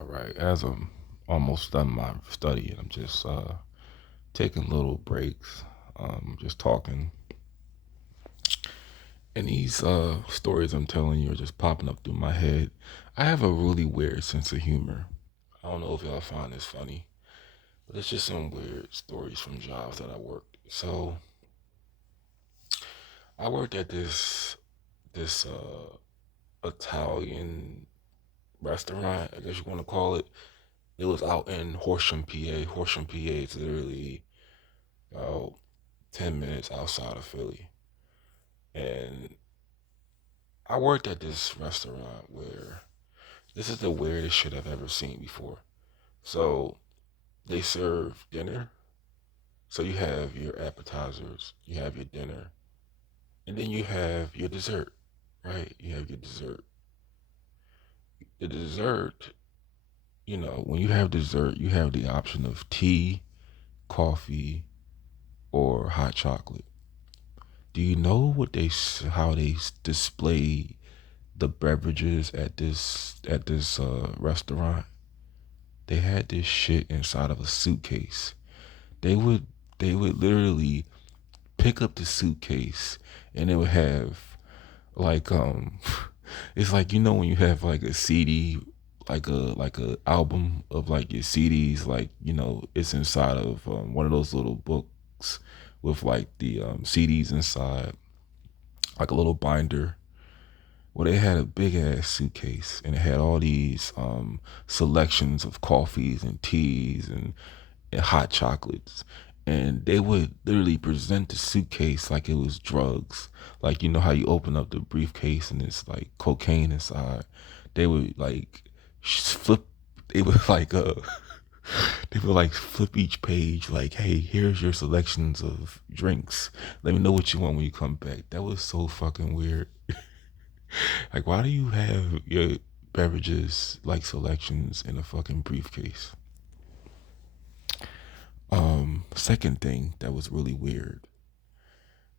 All right, as I'm almost done my study, I'm just taking little breaks, just talking. And these stories I'm telling you are just popping up through my head. I have a really weird sense of humor. I don't know if y'all find this funny, but it's just some weird stories from jobs that I worked. So I worked at this Italian restaurant, I guess you want to call it. It was out in Horsham, PA. Horsham, PA is literally about 10 minutes outside of Philly. And I worked at this restaurant where this is the weirdest shit I've ever seen before. So they serve dinner. So you have your appetizers, you have your dinner, and then you have your dessert, right? You have your dessert. The dessert, when you have dessert, you have the option of tea, coffee, or hot chocolate. Do you know how they display the beverages at this restaurant? They had this shit inside of a suitcase. They would they would literally pick up the suitcase and it would have like it's like when you have like a CD, like a album of like your CDs, like it's inside of one of those little books with like the CDs inside, like a little binder. Well, they had a big ass suitcase and it had all these selections of coffees and teas and hot chocolates. And they would literally present the suitcase like it was drugs. Like, you know how you open up the briefcase and it's like cocaine inside. They would like flip, they would like, they would like flip each page like, hey, here's your selections of drinks. Let me know what you want when you come back. That was so fucking weird. Like, why do you have your beverages like selections in a fucking briefcase? Second thing that was really weird.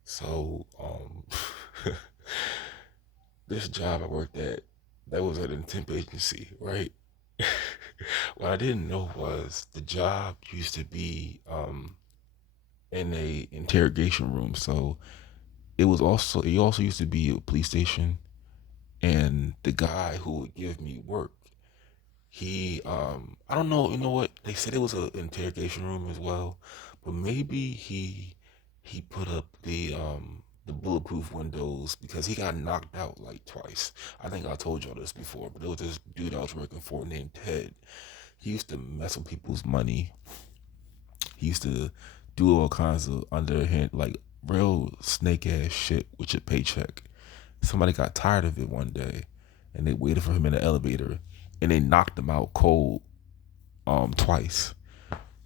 So, this job I worked at, that was at a temp agency, right? What I didn't know was the job used to be in a interrogation room. So it also used to be a police station, and the guy who would give me work, he I don't know, you know what? They said it was an interrogation room as well, but maybe he put up the bulletproof windows because he got knocked out like twice. I think I told y'all this before, but there was this dude I was working for named Ted. He used to mess with people's money. He used to do all kinds of underhand, like real snake ass shit with your paycheck. Somebody got tired of it one day, and they waited for him in the elevator, and they knocked him out cold twice,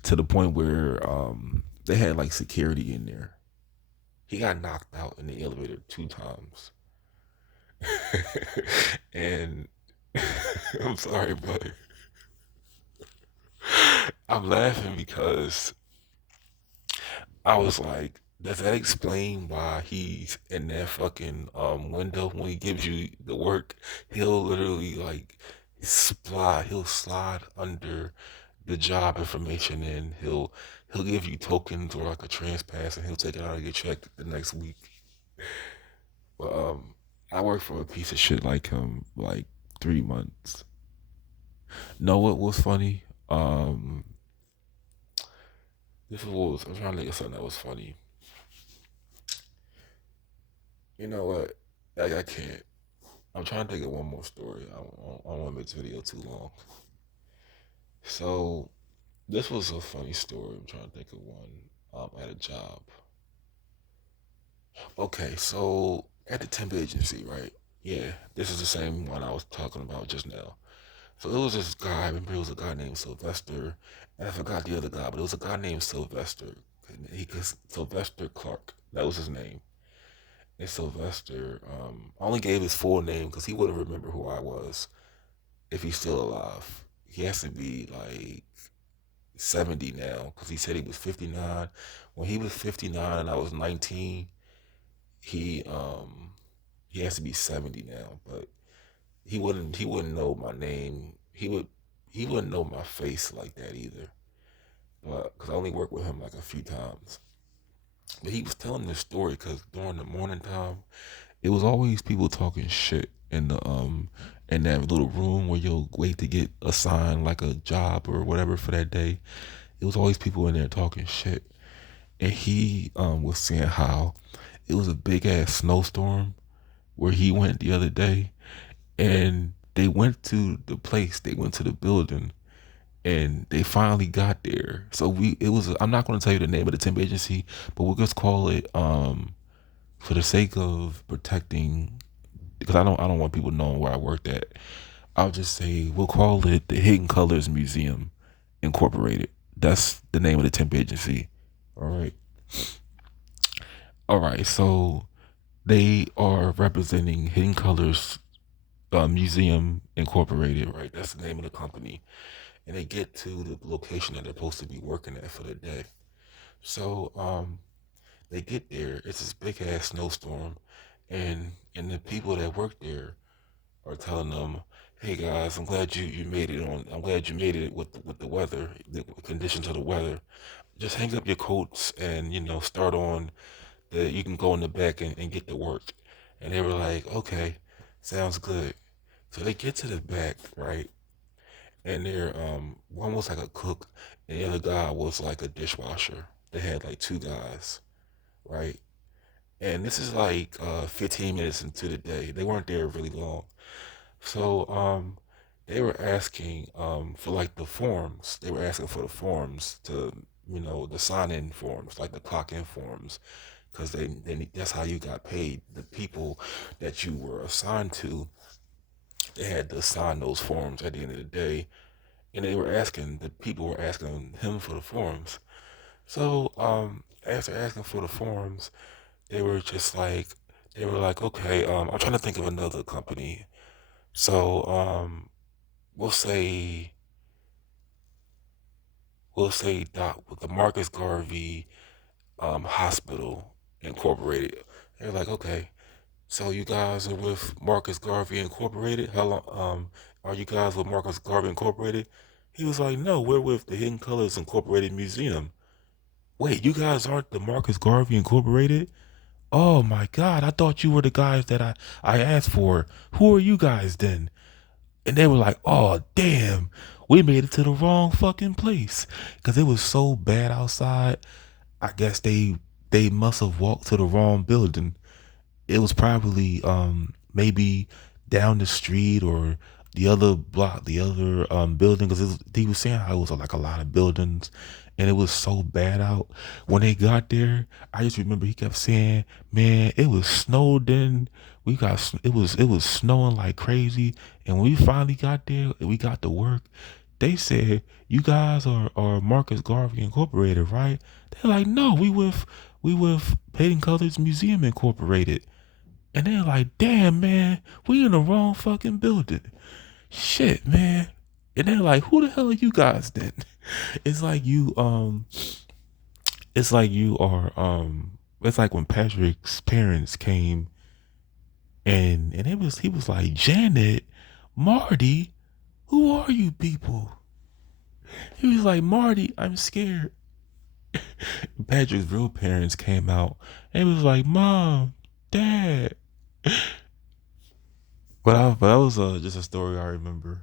to the point where they had like security in there. He got knocked out in the elevator two times. And I'm sorry, but I'm laughing because I was like, does that explain why he's in that fucking window when he gives you the work? He'll literally like he'll slide under the job information and he'll give you tokens or like a trans pass and he'll take it out of your check the next week. But I worked for a piece of shit like him like 3 months. Know what was funny? This was I'm trying to think of something that was funny. You know what? I can't. I'm trying to think of one more story. I don't want to make this video too long. So this was a funny story. I'm trying to think of one at a job. Okay, so at the temp agency, right? Yeah, this is the same one I was talking about just now. So it was this guy. I remember it was a guy named Sylvester, and I forgot the other guy, but it was a guy named Sylvester. Sylvester Clark. That was his name. And Sylvester, I only gave his full name because he wouldn't remember who I was if he's still alive. He has to be like 70 now because he said he was 59. When he was 59 and I was 19, he um he has to be 70 now, but he wouldn't know my name. he wouldn't know my face like that either, but because I only worked with him like a few times. But he was telling this story because during the morning time, it was always people talking shit in that little room where you'll wait to get assigned like a job or whatever for that day. It was always people in there talking shit, and he was saying how it was a big ass snowstorm where he went the other day, and they went to the place, they went to the building, and they finally got there. So it was. I'm not going to tell you the name of the temp agency, but we'll just call it for the sake of protecting, because I don't want people knowing where I worked at. I'll just say we'll call it the Hidden Colors Museum Incorporated. That's the name of the temp agency. All right. All right. So they are representing Hidden Colors Museum Incorporated, right? That's the name of the company. And they get to the location that they're supposed to be working at for the day. So they get there. It's this big ass snowstorm, and the people that work there are telling them, "Hey guys, I'm glad you made it on. I'm glad you made it with the weather, the conditions of the weather. Just hang up your coats and start on the. You can go in the back and get to work." And they were like, "Okay, sounds good." So they get to the back, right? And they're one was like a cook, and the other guy was like a dishwasher. They had like two guys, right? And this is like 15 minutes into the day. They weren't there really long. So they were asking for like the forms. They were asking for the forms to, the sign in forms, like the clock in forms, because that's how you got paid. The people that you were assigned to, they had to sign those forms at the end of the day. And the people were asking him for the forms. So after asking for the forms, they were just like, they were like, okay, I'm trying to think of another company. So we'll say the Marcus Garvey Hospital Incorporated. They're like, okay, so you guys are with Marcus Garvey Incorporated? How long are you guys with Marcus Garvey Incorporated? He was like, no, we're with the Hidden Colors Incorporated Museum. Wait, you guys aren't the Marcus Garvey Incorporated? Oh my God, I thought you were the guys that I asked for. Who are you guys then? And they were like, oh, damn, we made it to the wrong fucking place. Because it was so bad outside. I guess they must have walked to the wrong building. It was probably maybe down the street or the other block, the other building, because he was saying how it was like a lot of buildings, and it was so bad out. When they got there, I just remember he kept saying, "Man, it was snowed in. It was snowing like crazy." And when we finally got there, and we got to work, they said, "You guys are Marcus Garvey Incorporated, right?" They're like, "No, we with Hayden Colors Museum Incorporated." And they're like, damn, man, we in the wrong fucking building. Shit, man. And they're like, who the hell are you guys then? It's like you are it's like when Patrick's parents came, and he was like, Janet, Marty, who are you people? He was like, Marty, I'm scared. Patrick's real parents came out and was like, Mom, Dad. But that was just a story I remember.